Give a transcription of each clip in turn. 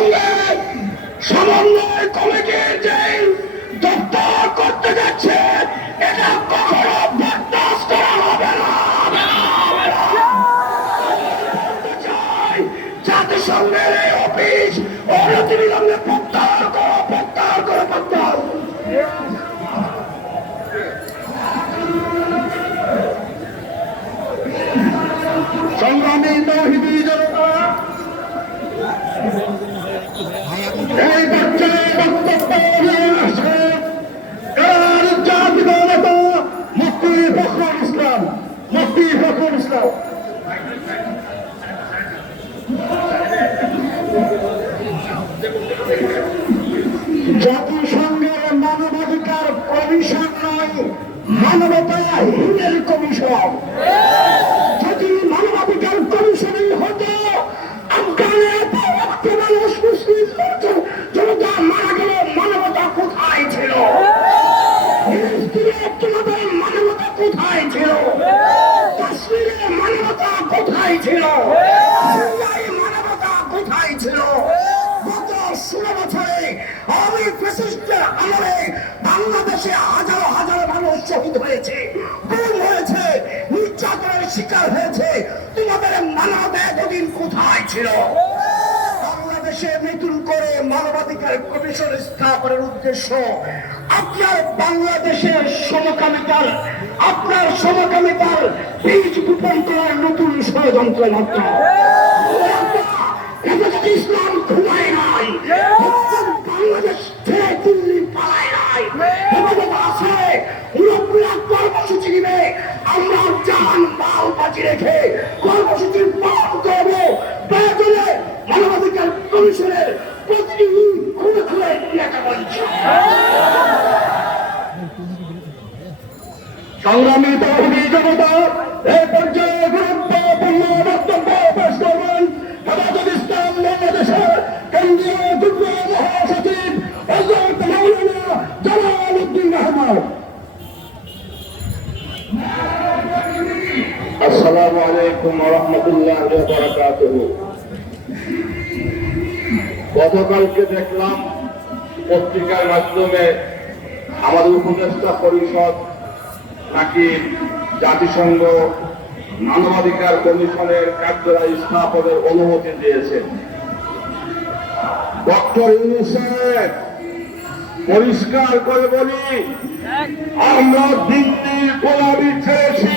সঙ্গে সমন্বয় কমিটির যে দপ্তর করতে যাচ্ছে, এটা কখনো বরদাস্ত হবে না। জাতিসংঘের এই অফিস অনতিবিলম্বে কমিশন কোথায় ছিল? বাংলাদেশে নতুন করে মানবাধিকার কমিশন স্থাপনের উদ্দেশ্য। আপনার বাংলাদেশের সমকামিতার, আপনার সমকামিতার বীজ বপন করার নতুন ষড়যন্ত্র মাত্র। ইসলাম ঘুমায় নাই। বাংলাদেশ ছেড়ে দিল্লি পালায় নাই। আছে। কর্মসূচি নিবে। আমরা জান মাল বাজি রেখে কর্মসূচির পালন করব। প্রয়োজনে মানবাধিকার কমিশনের প্রতিনিধি খুলে খুলে দেখা বলছে সংগ্রামী তহবিল জনতা এই পর্যায়ে আলাইকুম রহমতুল্লাহ গতকালকে দেখলাম পত্রিকার মাধ্যমে আমাদের উপদেষ্টা পরিষদ নাকি জাতিসংঘ মানবাধিকার কমিশনের কার্যালয় স্থাপনের অনুমতি দিয়েছে। ডক্টর ইউনুসেফ পরিষ্কার করে বলি আমরা দিল্লির গোলামি ছেড়েছি।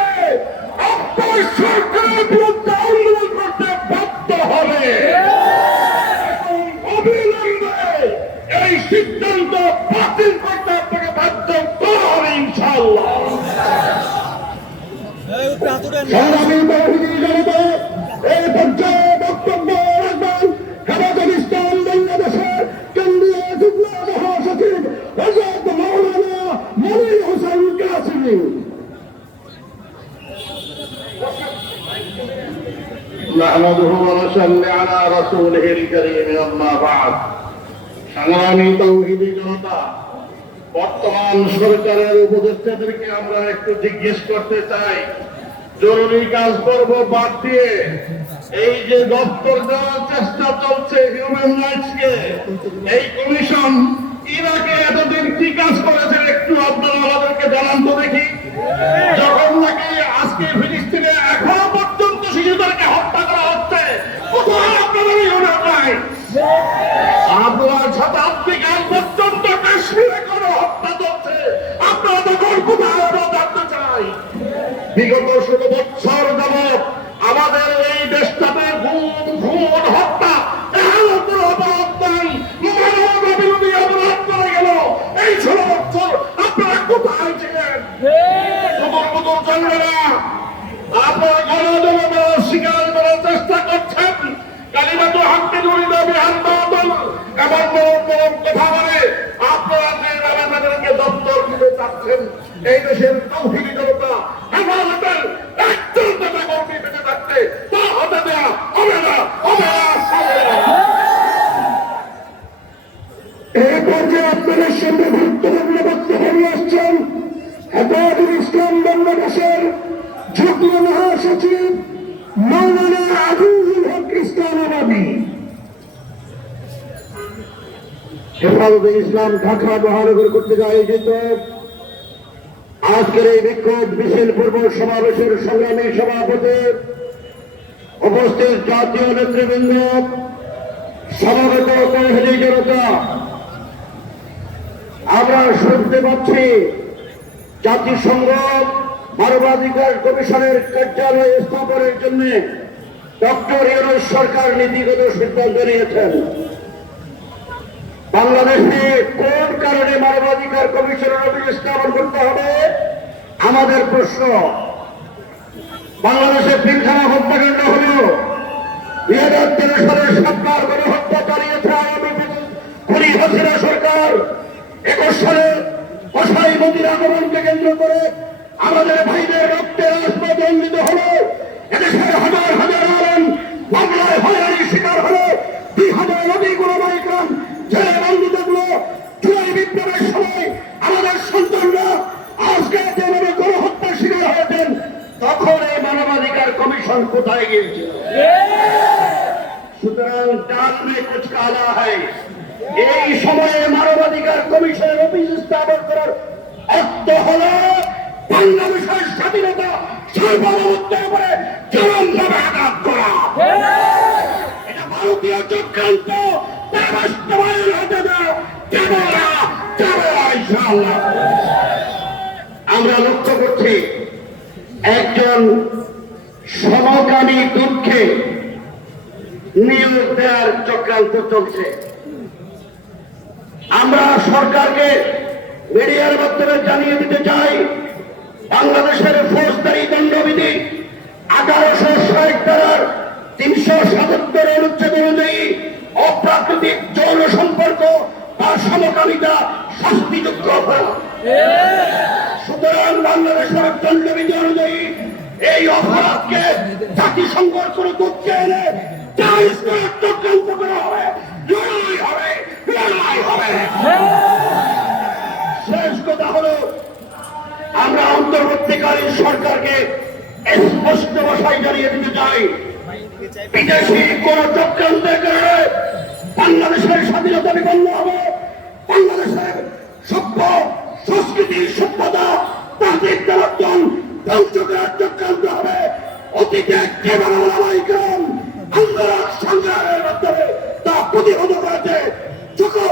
বর্তমান সরকারের উপদেষ্টাদেরকে আমরা একটু জিজ্ঞেস করতে চাই, জরুরি কাজ করব বাদ দিয়ে এই যে দপ্তর দেওয়ার চেষ্টা চলছে হিউম্যান রাইটস কে, এই কমিশন ইরাকে এতদিন কি কাজ করেছে একটু আপনারা আমাদেরকে জানান তো দেখি। যখন নাকি আজকে ফিলিস্তিনে এখনও পর্যন্ত শিশুদেরকে হত্যা করা হচ্ছে, কোথায় আপনাদের আপনার শতাব্দী কাল পর্যন্ত কাশ্মীরে কোনো হত্যা চলছে। আপনারা তখন জানতে চাই? বিগত বাংলাদেশের যুগ্ম মহাসচিব মৌলানা আবুল হক ইসলামাবাদী হেফাজতে ইসলাম ঢাকা মহানগর কর্তৃক আয়োজিত আজকের এই বিক্ষোভ মিছিল পূর্ব সমাবেশের সংগ্রামী সভাপতি উপস্থিত জাতীয় নেতৃবৃন্দ, সমাবেত তৌহিদি জনতা। আমরা শুনতে পাচ্ছি জাতিসংঘ মানবাধিকার কমিশনের কার্যালয় স্থাপনের জন্য ডক্টর ইউনুস সরকার নীতিগত সিদ্ধান্ত নিয়েছেন। বাংলাদেশে কোন কারণে মানবাধিকার কমিশনের অফিস স্থাপন করতে হবে? আমাদের প্রশ্ন। বাংলাদেশে পিলখানা হত্যাকাণ্ড হল দুই হাজার তেরো সালে সাতবার গণহত্যা চালিয়েছে আওয়ামী হাসিনা সরকার একুশ সালে কসাই নদীর আগমনকে কেন্দ্র করে আমাদের ভাইদের রক্তের আসমা দণ্ডিত হলো। এদেশের হাজার হাজার আমরা লক্ষ্য করছি একজন সমকামী দুঃখে নিয়োগ দেওয়ার চক্রান্ত চলছে। আমরা সরকারকে মিডিয়ার মাধ্যমে জানিয়ে দিতে চাই, বাংলাদেশের ফৌজদারি দণ্ডবিধি আঠারোশো ষাট ধারার তিনশো সাতাত্তর অনুচ্ছেদ অনুযায়ী অপ্রাকৃতিক যৌন সম্পর্ক বা সমকামিতা অপরাধ সুতরাং বাংলাদেশের দণ্ডবিধি অনুযায়ী এই অপরাধকে জাতিসংঘর করে করতে এনে আমরা অন্তর্বর্তীকালীন সরকারকে স্পষ্ট ভাষায় জানিয়ে দিতে চাই, বিদেশি কোন বাংলাদেশের স্বাধীনতা বিপন্ন হবে। বাংলাদেশের সভ্য, সংস্কৃতি, সভ্যতা তাদের জনার্দন ধ্বংস করার চক্রান্ত হবে। অতীতে কেবল আন্দোলন সংগ্রামের মাধ্যমে তা প্রতিহত করেছে। সকল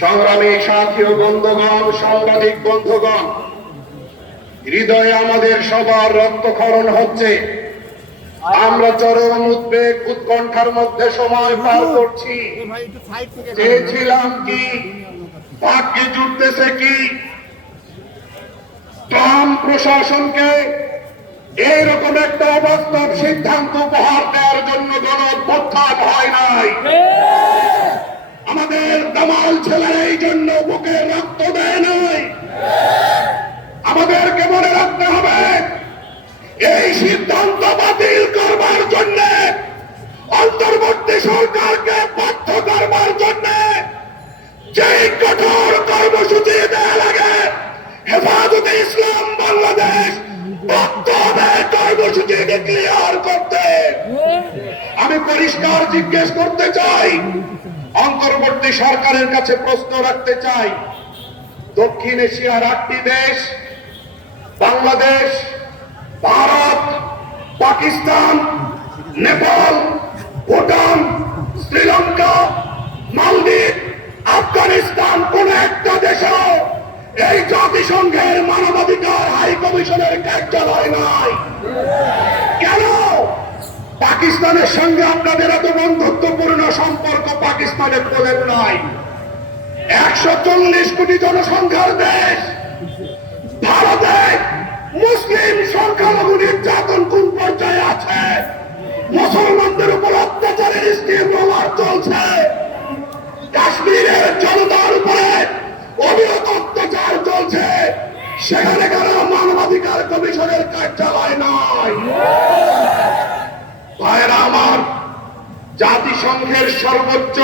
সংগ্রামী সাথী বন্ধুগণ, সাংবাদিক বন্ধুগণ, হৃদয়ে আমাদের সবার রক্তক্ষরণ হচ্ছে। আমরা চরম উদ্বেগ উৎকণ্ঠার মধ্যে সময় পার করছি। চেয়েছিলাম কি? ভাগ্যে জুটতেছে কি? ট্রাম্প প্রশাসনকে এইরকম একটা অবাস্তব সিদ্ধান্ত উপহার দেওয়ার জন্য গণ অভ্যুত্থান হয় নাই। আমাদের দামাল ছেলের এই জন্য বুকে রক্ত দেয় নাই। আমাদেরকে মনে রাখতে হবে, এই সিদ্ধান্ত বাতিল করবার জন্য, অন্তর্বর্তী সরকারকে বাধ্য করবার জন্য যে কঠোর কর্মসূচি দেয়া লাগে, হেফাজতে ইসলাম বাংলাদেশ কর্মসূচিকে করতে। আমি পরিষ্কার জিজ্ঞেস করতে চাই অন্তর্বর্তী সরকারের কাছে প্রশ্ন রাখতে চাই। দক্ষিণ এশিয়ার আটটি দেশ, বাংলাদেশ, ভারত, পাকিস্তান, নেপাল, ভুটান, শ্রীলঙ্কা, মালদ্বীপ, আফগানিস্তান, কোন একটা দেশও এই জাতিসংঘের মানবাধিকার হাই কমিশনের কার্যালয় নাই। পাকিস্তানের সঙ্গে আপনাদের এত বন্ধুত্বপূর্ণ সম্পর্ক পাকিস্তানের বলেন নাই। একশো চল্লিশ কোটি জনসংখ্যার দেশ। ভারতে মুসলিম সংখ্যালঘু নির্যাতন কোন পর্যায়ে আছে? মুসলমানদের উপর অত্যাচারের স্টিম রোলার চলছে। কাশ্মীরের জনতার উপরে অবিরত অত্যাচার চলছে। সেখানে কেন মানবাধিকার কমিশনের কার্যালয় নয় আমার, জাতিসংঘের সর্বোচ্চ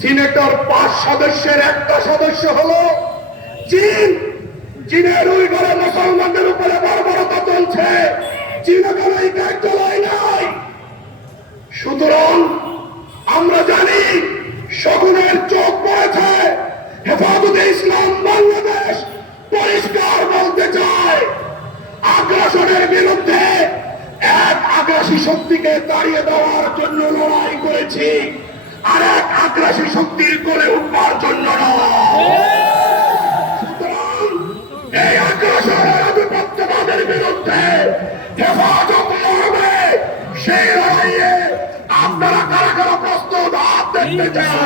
সিনেটর পাঁচ সদস্যের একটা সদস্য হলো চীন। চীনের ওই ঘরে মুসলমানদের উপরে বর্বরতা চলছে। আমরা জানি শকুনের চোখ পড়েছে। হেফাজতে ইসলাম বাংলাদেশ পরিষ্কার বলতে চায়, আগ্রাসনের বিরুদ্ধে আগ্রাসী শক্তিকে তাড়িয়ে দেওয়ার জন্য লড়াই করেছি। আর এক আগ্রাসী শক্তির করে উঠবার জন্য এই সেই আপনারা কারা কারা প্রস্তুত দেখতে চান?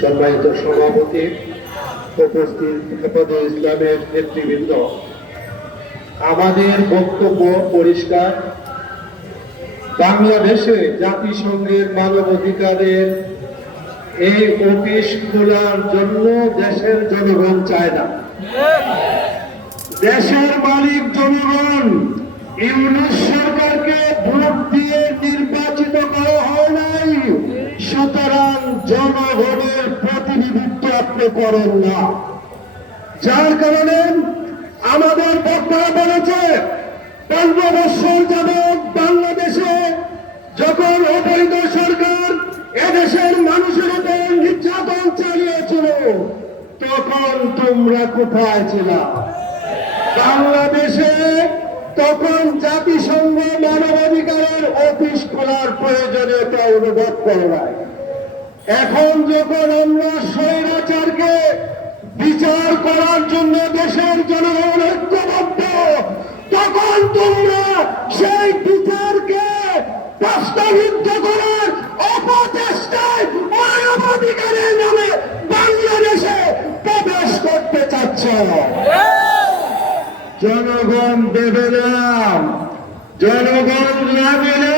সম্মানিত সভাপতি উপস্থিত হেফাজে ইসলামের নেতৃবৃন্দ। আমাদের বক্তব্য পরিষ্কার। বাংলাদেশে জাতিসংঘের মানবাধিকারের এই অফিস খোলার জন্য দেশের জনগণ চায় না। দেশের মালিক জনগণ, ইউনুস সরকারকে ভোট দিয়ে নাই সুতরাং জনগণের প্রতিনিধিত্ব আপনি করেন না। যার কারণে আমাদের বক্তারা বলেছে পনেরো বছর যাবৎ বাংলাদেশে যখন অবৈধ সরকার এদেশের মানুষের উপর নির্যাতন চালিয়েছিল, তখন তোমরা কোথায় ছিলা? বাংলাদেশে তখন জাতিসংঘ মানবাধিকারের অফিস খোলার প্রয়োজনীয়তা অনুভব করে নাই। এখন যখন আমরা স্বৈরাচারকে বিচার করার জন্য দেশের জনগণ ঐক্যবদ্ধ, তখন তোমরা সেই বিচারকে প্রস্তাবিত করার অপচেষ্টায় মানবাধিকারের নামে বাংলাদেশে প্রবেশ করতে চাচ্ছ। জনগণ দেবে না। জনগণ না দিলে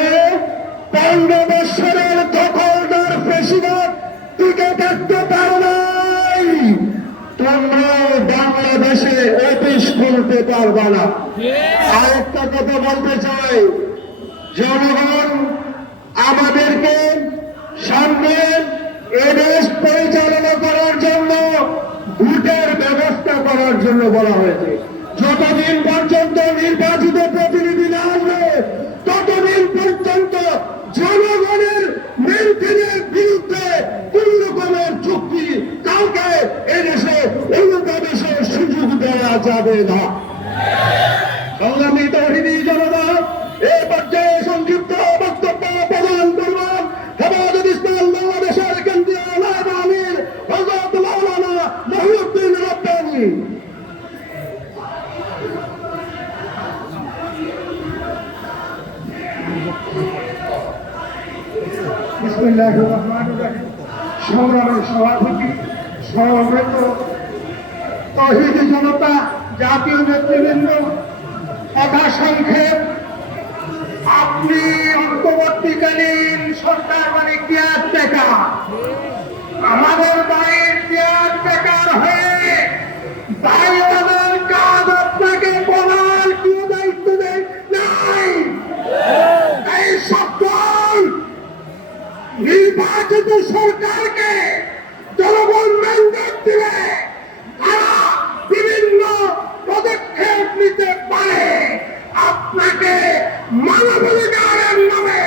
পনেরো বৎসরের দখলদার প্রেসিডেন্ট টিকে থাকতে পারো নাই। তোমরা বাংলাদেশে অফিস খুলতে পারবা না। আরেকটা কথা বলতে চাই জনগণ আমাদেরকে সামনে এদেশ পরিচালনা করার জন্য ভোটের ব্যবস্থা করার জন্য বলা হয়েছে। যতদিন পর্যন্ত নির্বাচিত প্রতিনিধি শহীদ জনতা, জাতীয় নেতৃবৃন্দ একা সংক্ষেপ। আপনি অন্তর্বর্তীকালীন সরকার মানে কেয়ার টেকার আমাদের বাড়ির কেয়ার টেকার হয়ে সরকার নামে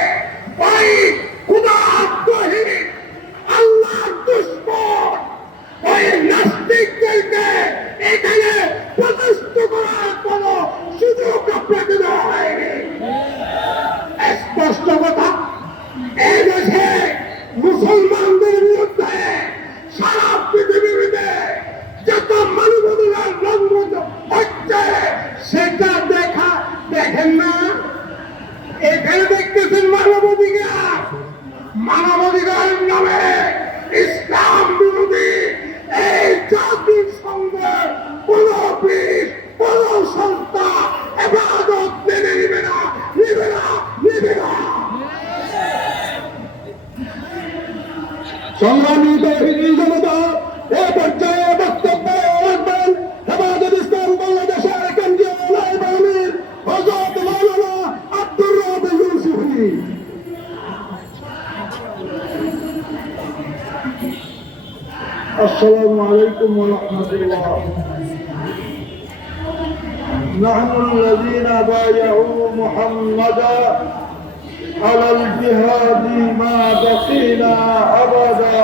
بايعوا محمدا على الجهاد ما بقينا أبدا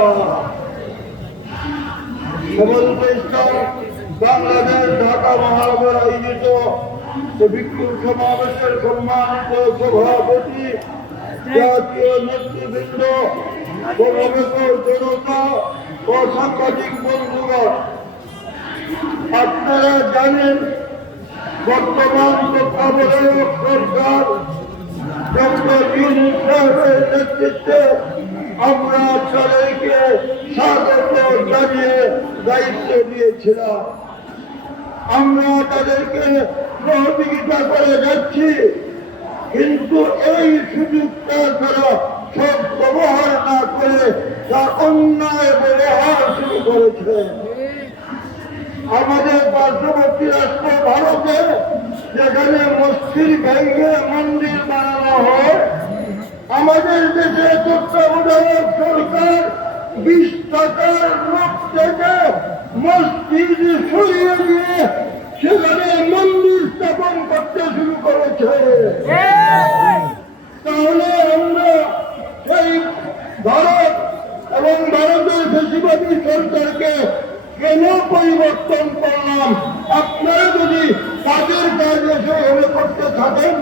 সবল ইসলাম বাংলাদেশ ঢাকা মহানগর আয়োজিত বিক্ষুব সমাবেশের সম্মানিত সভাপতি জাতীয় নেতৃবৃন্দ বড় জনতা ও সাংবাদিক বন্ধুগণ আপনারা জানেন বর্তমান তত্ত্বাবধায়ক সরকার নেতৃত্বে আমরা তাদেরকে স্বাগত জানিয়ে দায়িত্ব দিয়েছিলাম আমরা তাদেরকে সহযোগিতা করে যাচ্ছি, কিন্তু এই সুযোগটা তারা সব ব্যবহার না করে তার অন্যায় ব্যবহার শুরু করেছে। আমাদের পার্শ্ববর্তী রাষ্ট্র ভারতে, যেখানে মসজিদ ভেঙে মন্দির বানানো হয়, আমাদের দেশে তত্ত্বাবধায়ক সরকার বিশ টাকার লোক থেকে মসজিদ সরিয়ে দিয়ে সেখানে মন্দির স্থাপন করতে শুরু করেছে তাহলে আমরা এই ভারত এবং ভারতের বেশিবাদী সরকারকে কেন পরিবর্তন করলাম আপনারা যদি কাজের কাজ এসে করতে থাকেন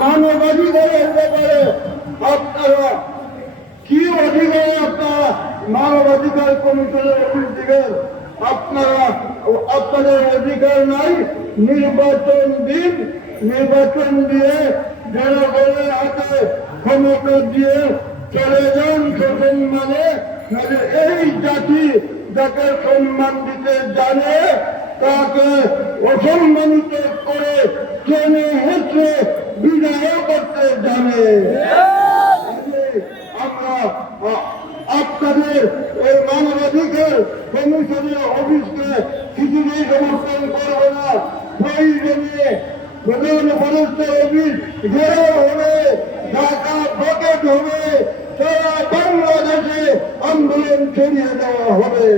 মানবাধিকারের ব্যাপারে আপনারা কি অধিকারে আপনারা কমিশনের আপনারা আপনাদের অধিকার নাই নির্বাচন দিন নির্বাচন দিয়ে জনগণের হাতে ক্ষমতা দিয়ে চলে যান সম্মানে এই জাতি যাকে সম্মান দিতে জানে তাকে অসম্মানিত করে টেনে হেঁচে বিদায় করতে জানে। আমরা আপনাদের এই মানবাধিকার কমিশনের অফিসকে কিছুতেই সমর্থন করবে না। প্রয়োজনে প্রধান উপদেষ্টা অফিস ঘেরাও হবে আন্দোলন ছড়িয়ে দেওয়া হবে।